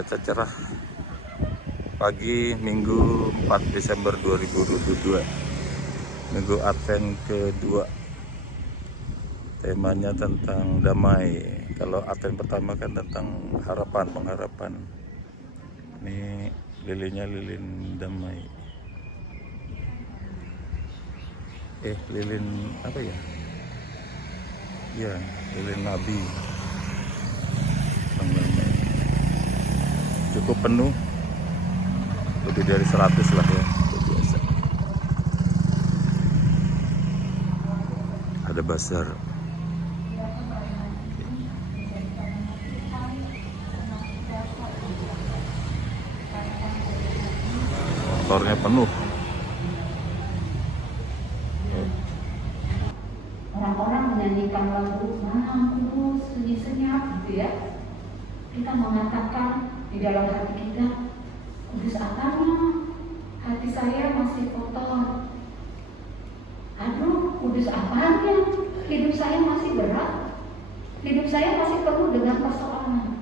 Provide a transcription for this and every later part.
Cuaca cerah pagi Minggu 4 Desember 2022, Minggu Advent kedua. Temanya tentang damai. Kalau Advent pertama kan tentang harapan, pengharapan. Ini lilinnya lilin damai. Lilin apa ya? Ya, lilin nabi. Damai. Cukup penuh, lebih dari 100 lah ya, biasa. Ada bazar. Motornya penuh. Orang-orang menyanyikan lagu Malam Kudus sunyi senyap gitu ya. Kita mengatakan di dalam hati kita, kudus apanya? Hati saya masih kotor. Aduh, kudus apanya? Hidup saya masih berat. Hidup saya masih penuh dengan persoalan.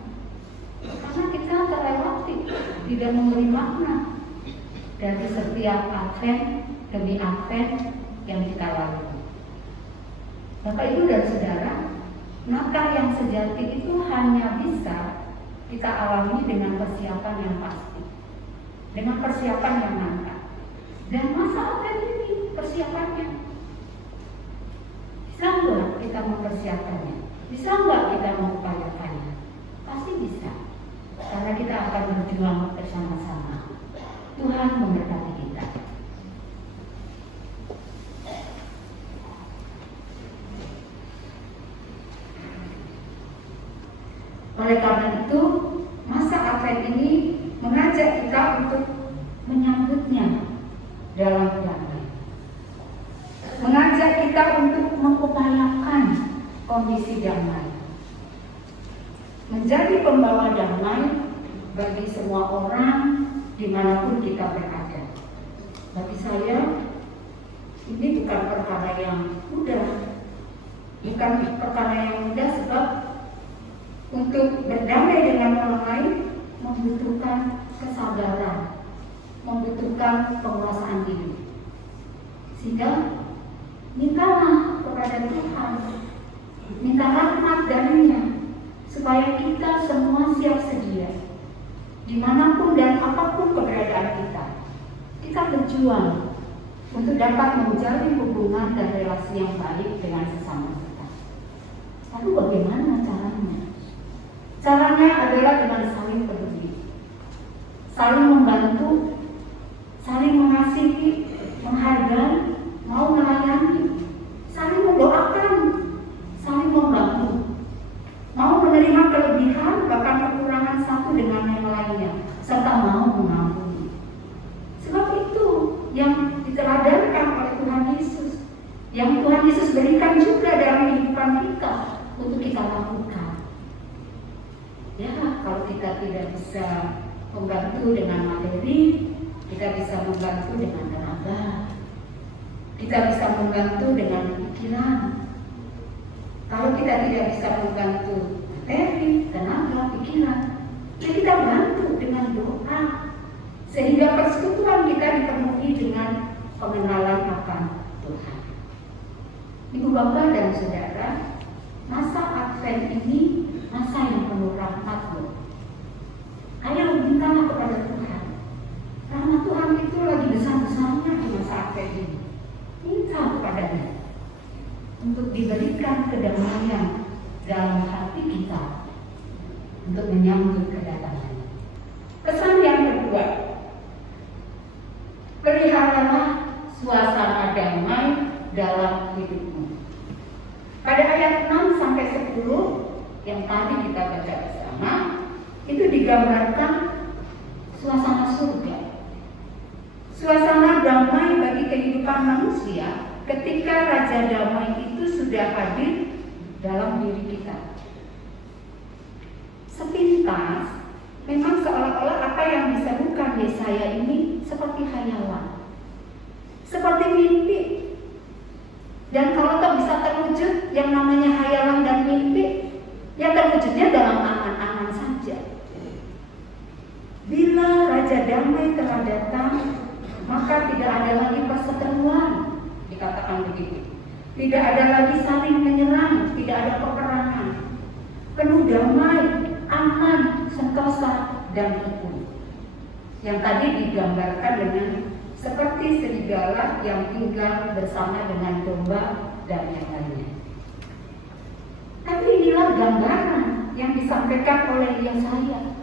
Karena kita terlewati, tidak memberi makna dari setiap Advent demi Advent yang kita lalui. Bapak, Ibu, dan Saudara, Natal yang sejati itu hanya bisa kita alami dengan persiapan yang pasti, dengan persiapan yang matang. Dan masa Advent ini persiapannya, bisa nggak kita mempersiapkannya? Bisa nggak kita mengupayakannya? Pasti bisa, karena kita akan berjuang bersama-sama. Tuhan memberkati kita. Oleh karena itu, masa Advent ini mengajak kita untuk menyambutnya dalam damai. Mengajak kita untuk mengupayakan kondisi damai. Menjadi pembawa damai bagi semua orang dimanapun kita berada. Bagi saya, ini bukan perkara yang mudah. Bukan perkara yang mudah sebab untuk berdamai dengan orang lain membutuhkan kesabaran, membutuhkan penguasaan diri. Sehingga mintalah kepada Tuhan, minta rahmat darinya, supaya kita semua siap sedia, dimanapun dan apapun keberadaan kita. Kita berjuang untuk dapat menjalin hubungan dan relasi yang baik dengan sesama kita. Lalu bagaimana caranya? Caranya adalah dengan saling peduli, saling membantu, saling mengasihi, menghargai, mau melayani, saling mendoakan, saling membantu, mau menerima kelebihan bahkan kekurangan satu dengan yang lainnya, serta mau mengampuni. Sebab itu yang diteladankan oleh Tuhan Yesus, yang Tuhan Yesus berikan juga dalam kehidupan kita untuk kita lakukan. Ya, kalau kita tidak bisa membantu dengan materi, kita bisa membantu dengan tenaga, kita bisa membantu dengan pikiran. Kalau kita tidak bisa membantu materi, tenaga, pikiran, ya kita bantu dengan doa, sehingga persekutuan kita dipenuhi dengan pengenalan akan Tuhan. Ibu, Bapak, dan Saudara, masa Advent ini masa yang penuh rahmat loh. Ayo mintalah kepada Tuhan. Rahmat Tuhan itu lagi besar-besarnya di masa Advent ini. Minta kepadanya untuk diberikan kedamaian dalam hati kita untuk menyambut kedatangannya. Pesan yang kedua, peliharalah suasana damai dalam hidupmu. Pada ayat 6 sampai 10 yang tadi kita baca bersama, itu digambarkan suasana surga, suasana damai bagi kehidupan manusia ketika Raja Damai itu sudah hadir dalam diri kita. Sepintas, memang seolah-olah apa yang diserukan Yesaya ini seperti khayalan, seperti mimpi. Dan kalau tak bisa terwujud yang namanya khayalan dan mimpi, ya terwujudnya dalam angan-angan saja. Raja Damai telah datang, maka tidak ada lagi perseteruan, dikatakan begitu. Tidak ada lagi saling menyerang, tidak ada peperangan. Penuh damai, aman, sentosa, dan rukun. Yang tadi digambarkan dengan seperti serigala yang tinggal bersama dengan domba dan yang lainnya. Tapi inilah gambaran yang disampaikan oleh Yesaya,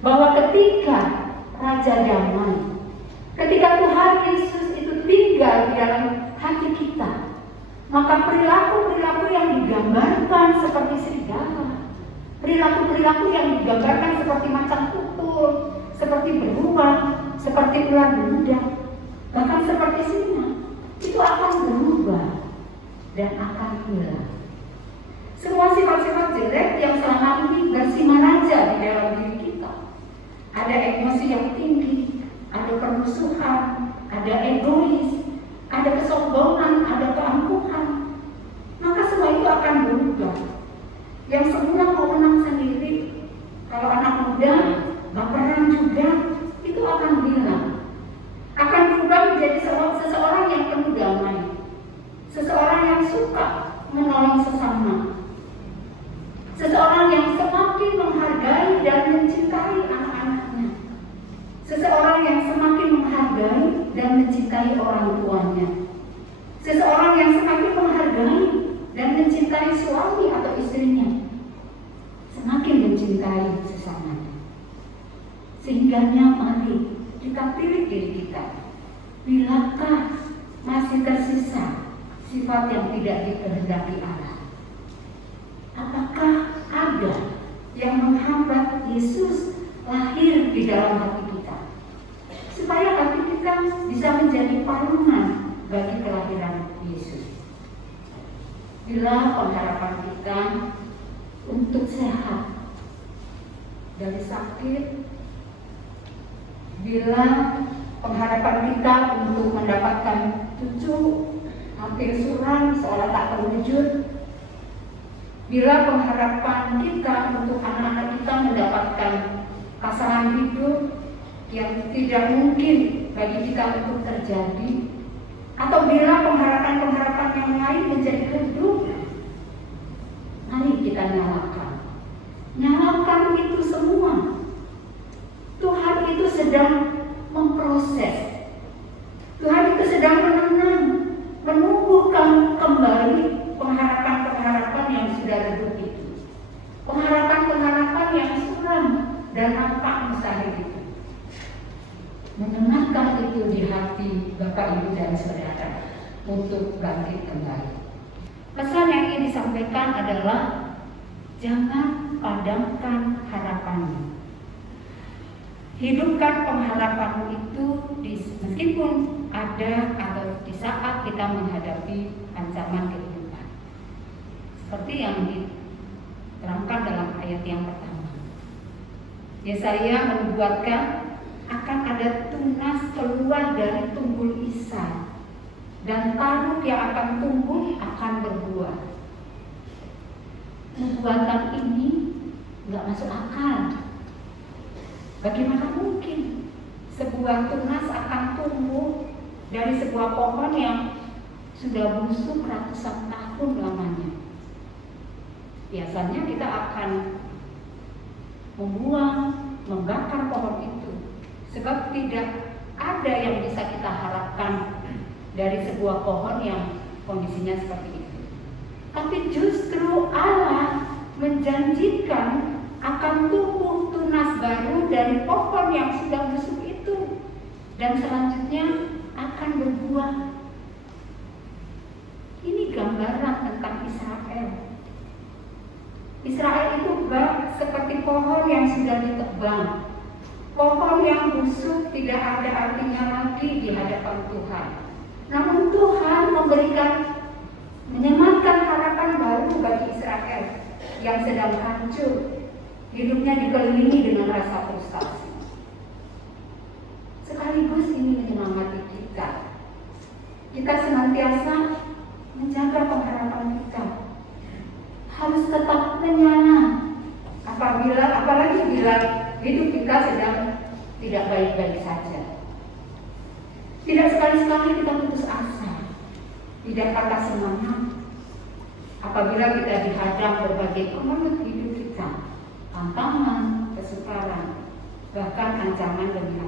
bahwa ketika Raja Damai, ketika Tuhan Yesus itu tinggal di dalam hati kita, maka perilaku-perilaku yang digambarkan seperti serigala, perilaku-perilaku yang digambarkan seperti macan tutul, seperti beruang, seperti ular beludak, bahkan seperti singa, itu akan berubah dan akan hilang. Semua sifat-sifat jelek yang selama ini bersima-raja di dalam diri kita, ada emosi yang tinggi, ada permusuhan, ada egois, ada kesombongan, ada keangkuhan, maka semua itu akan berubah. Yang semula mau menang sendiri, kalau anak muda baperan juga, itu akan hilang. Akan berubah menjadi seseorang yang penuh damai, seseorang yang suka menolong sesama, seseorang yang semakin menghargai dan mencintai anak-anaknya, seseorang yang semakin menghargai dan mencintai orang tuanya, seseorang yang semakin menghargai dan mencintai suami atau istrinya, semakin mencintai sesamanya. Sehingganya mari kita pilih diri kita. Bilakah masih tersisa sifat yang tidak dikehendaki Allah? Apakah ada yang menghambat Yesus lahir di dalam hati kita, supaya hati kita bisa menjadi parunan bagi kelahiran Yesus? Bila pengharapan kita untuk sehat dari sakit, bila pengharapan kita untuk mendapatkan cucu hampir suram seolah tak terwujud, bila pengharapan kita untuk anak-anak kita mendapatkan pasangan hidup yang tidak mungkin bagi kita untuk terjadi, atau bila pengharapan-pengharapan yang lain menjadi redup, mari kita nyalakan itu semua. Tuhan itu sedang memproses, Tuhan itu sedang menumbuhkan kembali pengharapan-pengharapan yang sudah redup itu, pengharapan-pengharapan yang suram dan nampak mustahil itu. Menenangkan itu di hati Bapak, Ibu, dan Saudara untuk bangkit kembali. Pesan yang ingin disampaikan adalah jangan padamkan harapanmu. Hidupkan pengharapanmu itu meskipun ada atau di saat kita menghadapi ancaman kehidupan. Seperti yang diterangkan dalam ayat yang pertama. Yesaya menubuatkan akan ada tunas keluar dari tunggul Isa, dan taruk yang akan tumbuh akan berbuah. Nubuatan ini nggak masuk akal. Bagaimana mungkin sebuah tunas akan tumbuh dari sebuah pohon yang sudah busuk ratusan tahun lamanya? Biasanya kita akan membuang, membakar pohon itu, sebab tidak ada yang bisa kita harapkan dari sebuah pohon yang kondisinya seperti itu. Tapi justru Allah menjanjikan akan tumbuh tunas baru dari pohon yang sudah busuk itu, dan selanjutnya akan berbuah. Ini gambaran tentang Israel. Israel itu seperti pohon yang sudah ditebang, pohon yang busuk, tidak ada artinya lagi di hadapan Tuhan. Namun Tuhan menyematkan harapan baru bagi Israel yang sedang hancur, hidupnya dikelilingi dengan rasa frustasi. Sekaligus ini menyemangati kita. Kita senantiasa menjaga pengharapan kita, harus tetap menyala. Apalagi bila hidup kita sedang tidak baik-baik saja. Tidak sekali-sekali kita putus asa, tidak patah semangat apabila kita dihadang berbagai konflik hidup kita, tantangan, kesukaran, bahkan ancaman demi